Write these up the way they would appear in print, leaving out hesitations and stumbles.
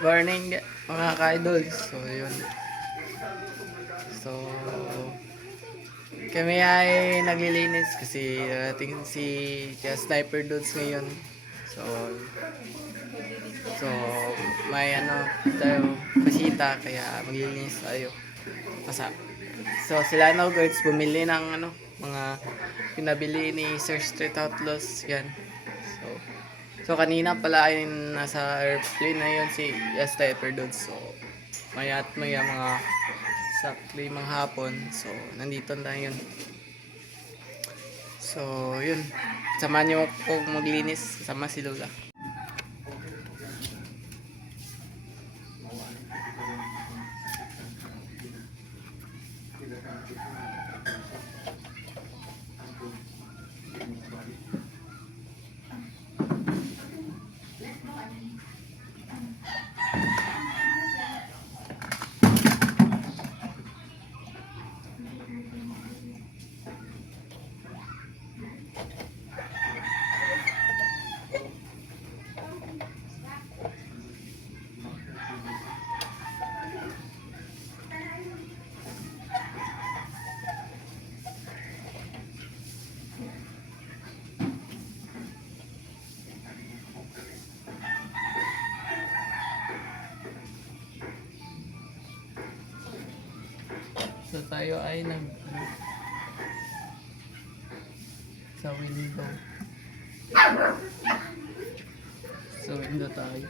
Warning mga ka-idols. So, yun. So, kami ay naglilinis kasi tingin si kaya Sniper Dudes ngayon. So, so may tayo pasita kaya maglilinis tayo. Masa. So, sila guys bumili ng mga pinabili ni Sir Street Outlaws yan. So, so kanina pala ay nasa airplane na yun si Sniper Dudes. So, maya't maya mga exactly mga hapon. So, nandito na yun. So, yun. Samahan niyo ako maglinis. Sama si Lola. So tayo ay sa window. Sa window tayo.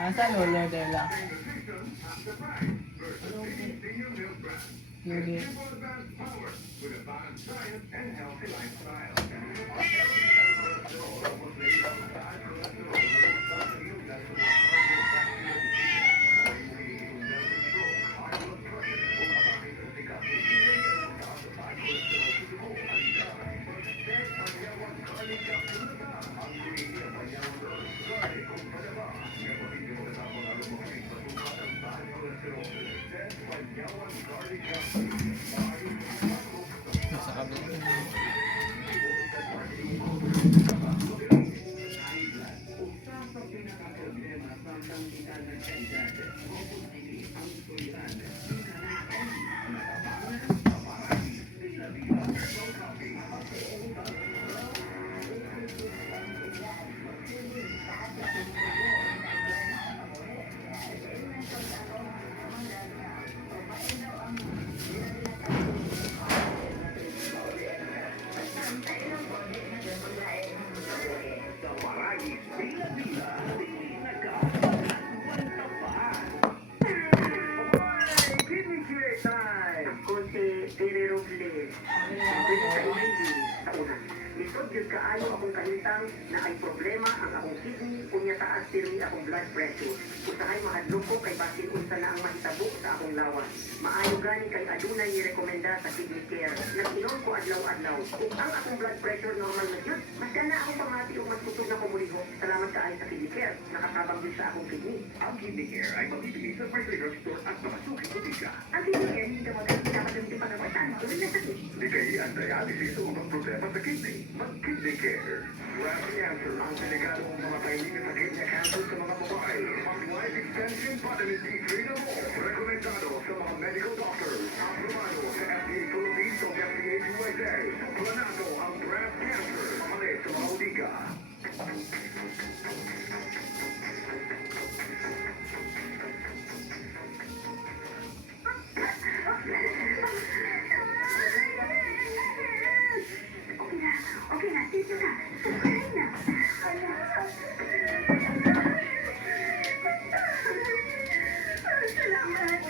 Asa Lola Dela? Hindi. Sa kabila. kaayo akong kahintang na ay problema ang akong kidney unya taas diri akong blood pressure. Usahay mahadlok ko kay basin unsa na ang mahitabo sa akong lawas. Maayo gani kay adunay ni-rekomenda sa kidney care. Nag-inom ko adlaw-adlaw. Kung ang akong blood pressure normal na yun, mas gana akong pamati o mas kusog na kumuliho. Salamat kaayo sa kidney care. Nakatabang din sa akong kidney. Ang Kidney Care ay mabibili sa First Aid Store at mga suki butika. Ang kidney care hindi ka dapat yung pangawatan. Tuloy na sakit. Di kayo ang dialysis o mga problema sa kidney. Mag-Kidney Care. Breast cancer ang delikadong mga kailangan sa kidney cancer sa mga babae. Ang life extension vitamin D3 na mo. Rekomendado sa mga medical doctors. Aprobado sa FDA Philippines o FDA USA. Suplanado ang breast cancer. Mamalit sa mga udika. Okay na, dito na. Okay na. Salamat. Salamat.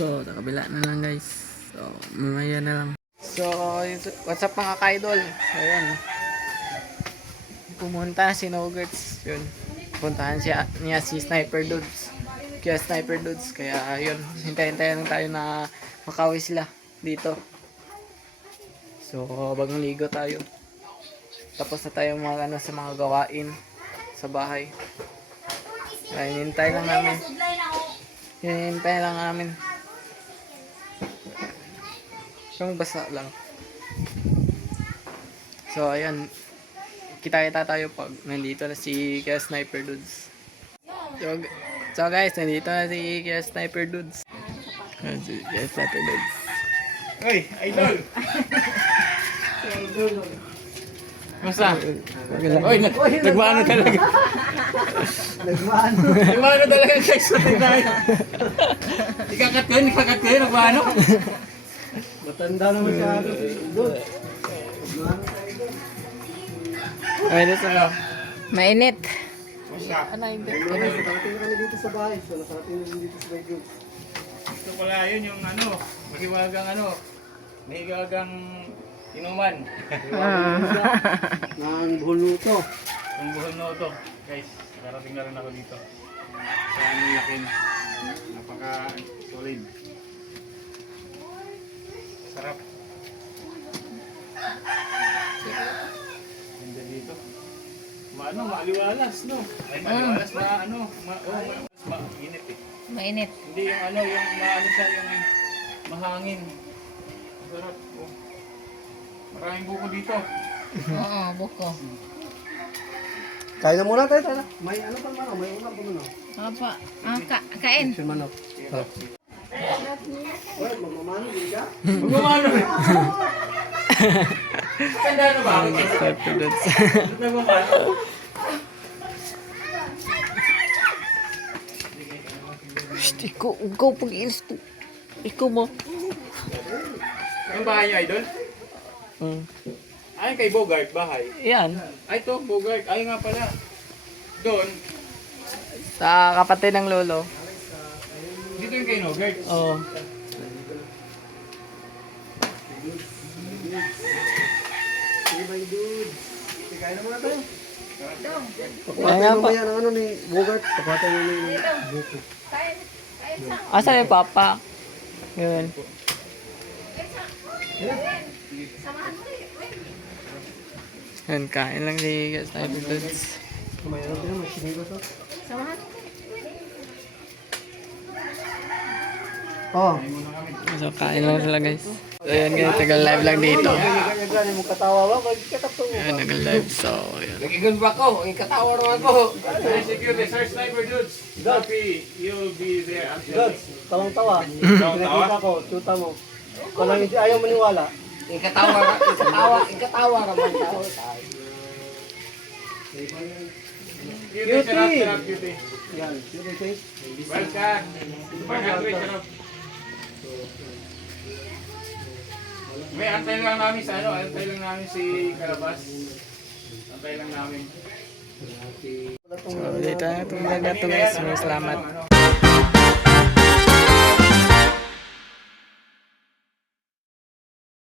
So, nakabila na lang guys. So, mamaya na lang. So, what's up mga ka-idol? Ayun. Pumunta na si Nogerts. Yun. Puntahan niya si Sniper Dudes. Kaya Sniper Dudes. Kaya yun. Hintayin lang tayo na makawi sila dito. So, bagong ligo tayo. Tapos na tayo mga ano sa mga gawain sa bahay. Kaya hinintay lang namin. Hinintay lang namin. Yung basa lang. So, ayan. Kita-kita tayo pag nandito na si Kaya Sniper Dudes. So guys, nandito na si Kaya Sniper Dudes. Si Kaya Sniper Dudes. Hoy, idol! Kumusta? Hoy, nagmano talaga. Nagmano talaga guys sa tayo. Ikakat kayo, nagmano. Matanda naman siya. Good. Ay, dito sa'yo. Mainit. Ano hindi? Nakarating na kami dito sa bahay. So, nakarating na dito sa bahay. Good. Ito pala yun yung mahiwagang mahiwagang inuman. Nang buhol luto. Yung buhol na ito. Guys, nakarating na rin ako dito. Sa aming laking. Napaka solid. Sarap. Ganda dito. Maaliwalas, no? Ay, maaliwalas mainit eh. Mainit. Hindi yung siya, yung mahangin. Sarap. Oh. Maraming buko dito. Oo, buko. Kain na muna tayo. Tara. May ano pa manok? May ulam pa manok? Apa? Kain. Yung manok. Uy, mamamano din ka? Magmamano eh. Kanda na ba? Sniper Dudes. Nagmamano. Shit, ikaw pag-ilis to. Ikaw mo. Ang bahay niyo, idol? Ay, kay Bogart, bahay. Yan. Ay, to, Bogart. Ay nga pala. Doon, Sa kapatid ng lolo. dito yung kay Bogart. Oo. Sige, my dude. Kain na muna tayo. Kaya Pakuha nga tayo po. mamaya ng ano ni Bogart. Pakuha tayo mamaya ng buko. Asa yung papa? Yun. Yun, kain lang si Kaya Sniper Dudes. May ano din, may sinigo to. Oh. So, kain lang sila guys. So, yun guys, tagal-live lang dito. Ganyan mo katawa ba? Magkatato. Yun, tagal-live. So, yun. Nagigan ba ako? Ikatawa naman ko. Hey, security, search sniper dudes. Happy, you'll be there. Gods, tawang-tawa. Pinakita ko, chuta mo. Kung lang ayaw maniwala. Ikatawa naman tao. Cutie, sarap, cutie. Yan, yun yung face. Welcome. Super hungry, sarap. May antay lang namin sa antay lang namin si Carabas. Antay lang namin. So, dito na itong vlog na ito guys. Maraming salamat.